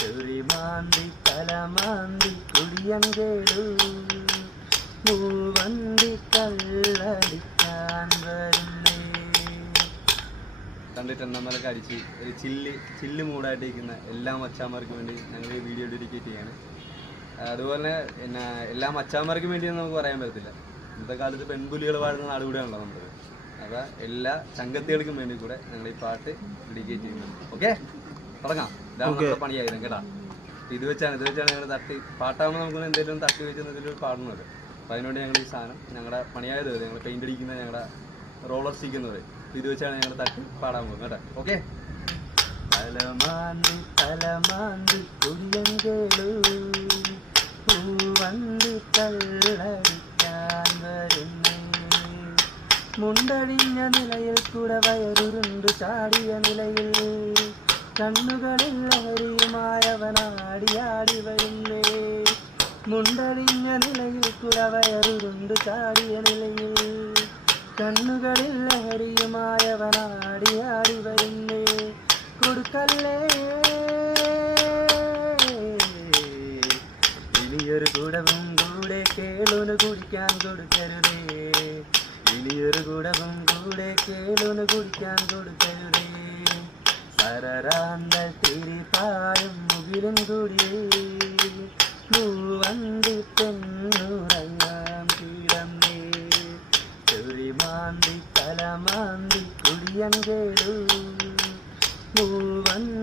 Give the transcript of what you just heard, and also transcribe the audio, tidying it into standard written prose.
ചെറിമാന്തി തലമാന്തി കുടിയങ്കേടു മൂവന്തി കള്ളടിക്കാൻ വരുന്നേ. കണ്ടിട്ട് എണ്ണമലൊക്കെ അടിച്ച് ഒരു ചില്ല് മൂടായിട്ടിരിക്കുന്ന എല്ലാ മച്ചാന്മാർക്കും വേണ്ടി ഞങ്ങൾ ഈ വീഡിയോ ഡെഡിക്കേറ്റ് ചെയ്യാണ്. അതുപോലെ പിന്നെ എല്ലാ മച്ചാന്മാർക്കും വേണ്ടിയൊന്നും നമുക്ക് പറയാൻ പറ്റത്തില്ല. ഇന്നത്തെ കാലത്ത് പെൺപുലികൾ വാഴുന്ന നാട് കൂടെയാണല്ലോ നമ്മുടെ. അപ്പോൾ എല്ലാ ചങ്കത്തികൾക്കും വേണ്ടി കൂടെ ഞങ്ങൾ ഈ പാട്ട് ഡെഡിക്കേറ്റ് ചെയ്യുന്നത്. ഓക്കെ, തുടങ്ങാം. ഇതാണ് നമ്മുടെ പണിയായിരുന്നു കേട്ടാ. ഇത് വെച്ചാണ് ഞങ്ങൾ തട്ടി പാട്ടാകുമ്പോൾ നമുക്ക് എന്തെങ്കിലും തട്ടി വെച്ച് എന്തെങ്കിലും പാടുന്നത്. അപ്പോൾ അതിനുവേണ്ടി ഞങ്ങൾ ഈ സാധനം ഞങ്ങളുടെ പണിയായത് ഞങ്ങൾ പെയിൻ്റ് അടിക്കുന്നത്, ഞങ്ങളുടെ റോളർ സ്റ്റിക്കുന്നത് ഇത് വെച്ചാണ് ഞങ്ങൾ തട്ടി പാടാൻ പോകുന്നത് കേട്ടോ. ഓക്കെ. തലമാന്തി തലമാന്തി കുടിയങ്കേടു പൂവന്തി കള്ളടിക്കാൻ വരുന്നേ. മുണ്ടടിഞ്ഞ നിലയിൽ കൂടെ വയറുരുണ്ടു ചാടിയ നിലയിൽ കണ്ണുകളിൽ ലഹരിയുമായവനാടിയാടി വരുന്നേ. മുണ്ടടിഞ്ഞ നിലയിൽ കൂടെ വയറുരുണ്ടു ചാടിയ നിലയിൽ കണ്ണുകളിൽ ലഹരിയുമായവനാടിയാടി വരുന്നേ. കൊടുക്കല്ലേ ഇനിയൊരു കുടവും കൂടെ കേളുന് കുടിക്കാൻ കൊടുക്കരുതേ. ഇനിയൊരു കുടവും കൂടെ കേളുന് കുടിക്കാൻ കൊടുക്കരുതേ. സരരാന്തൽ തിരിപ്പായും മുകിലും കൂടിയേ മൂവന്തി പെണ്ണുറങ്ങാം കിടന്നേ. ചെറിമാന്തി തലമാന്തി കുടിയങ്കേടു മൂവന്തി